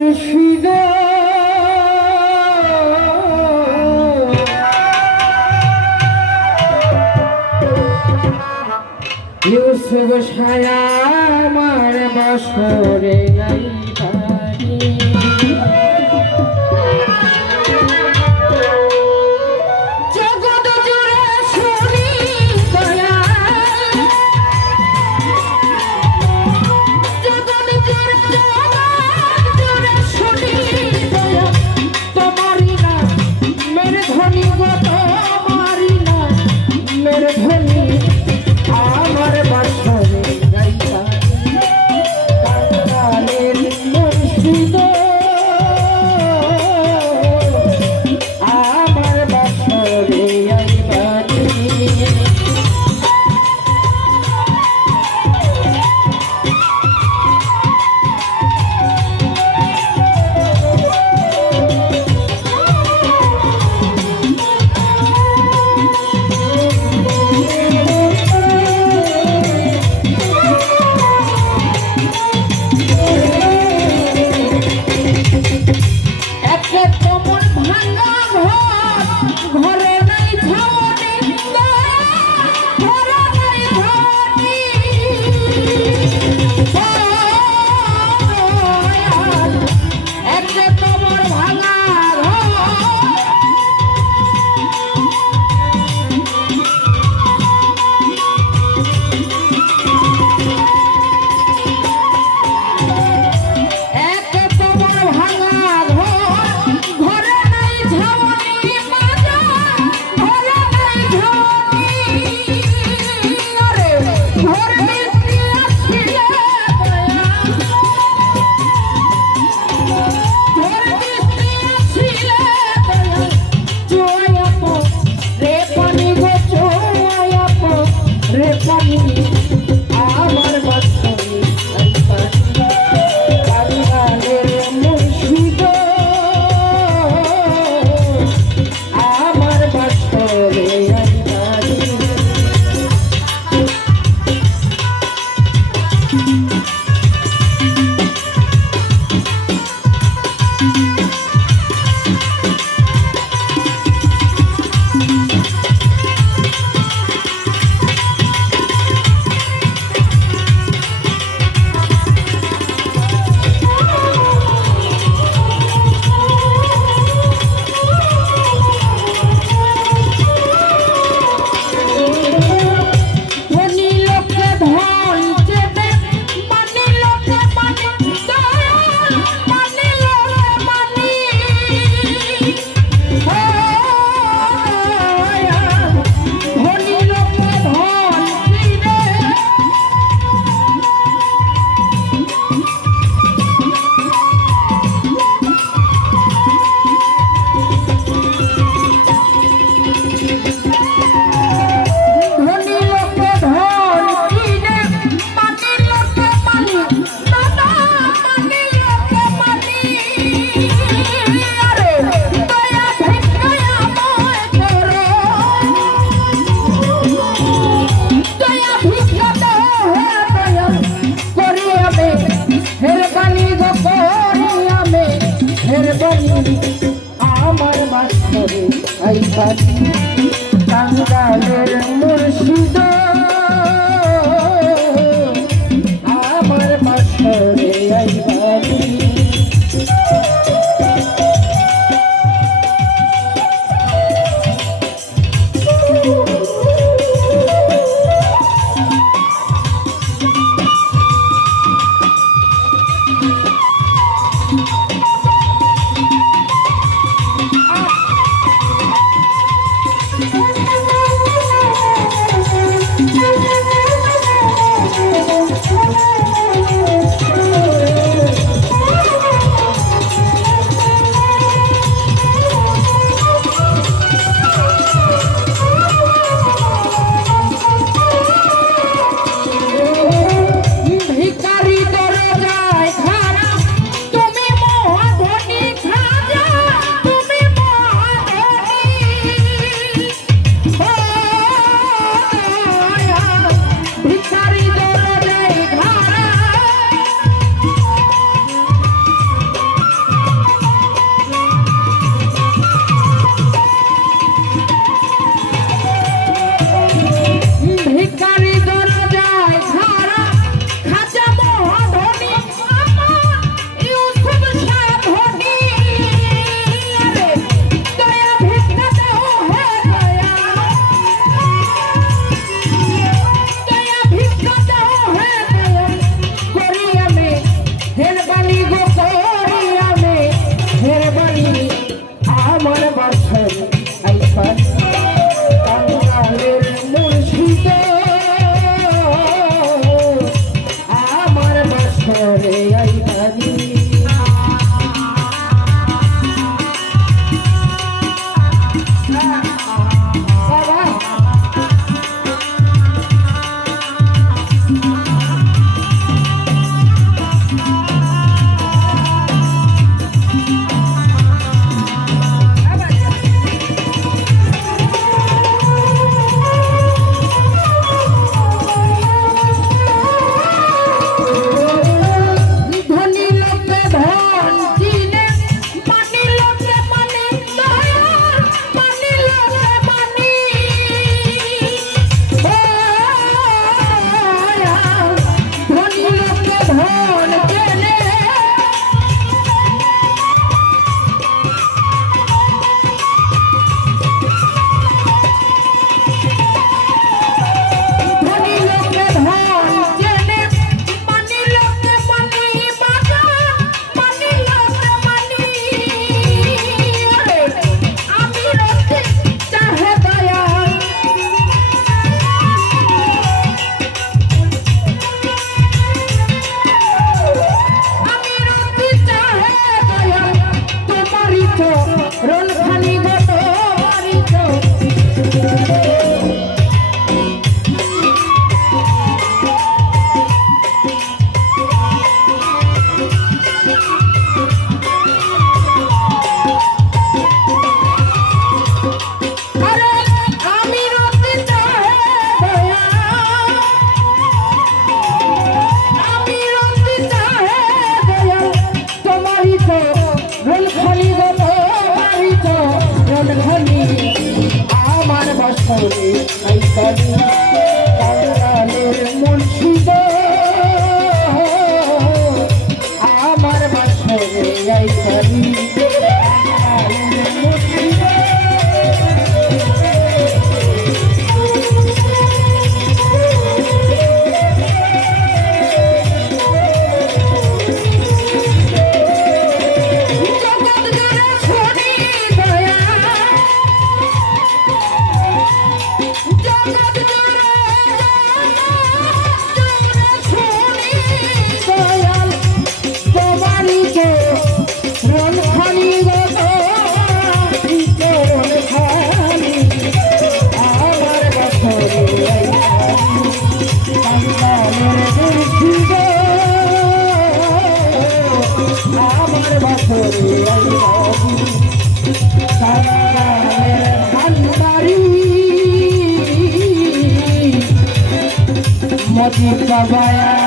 মুর্শিদা ইউসুফ সায়া আমার বসরে আইবানি I had fun. Aí está বছরে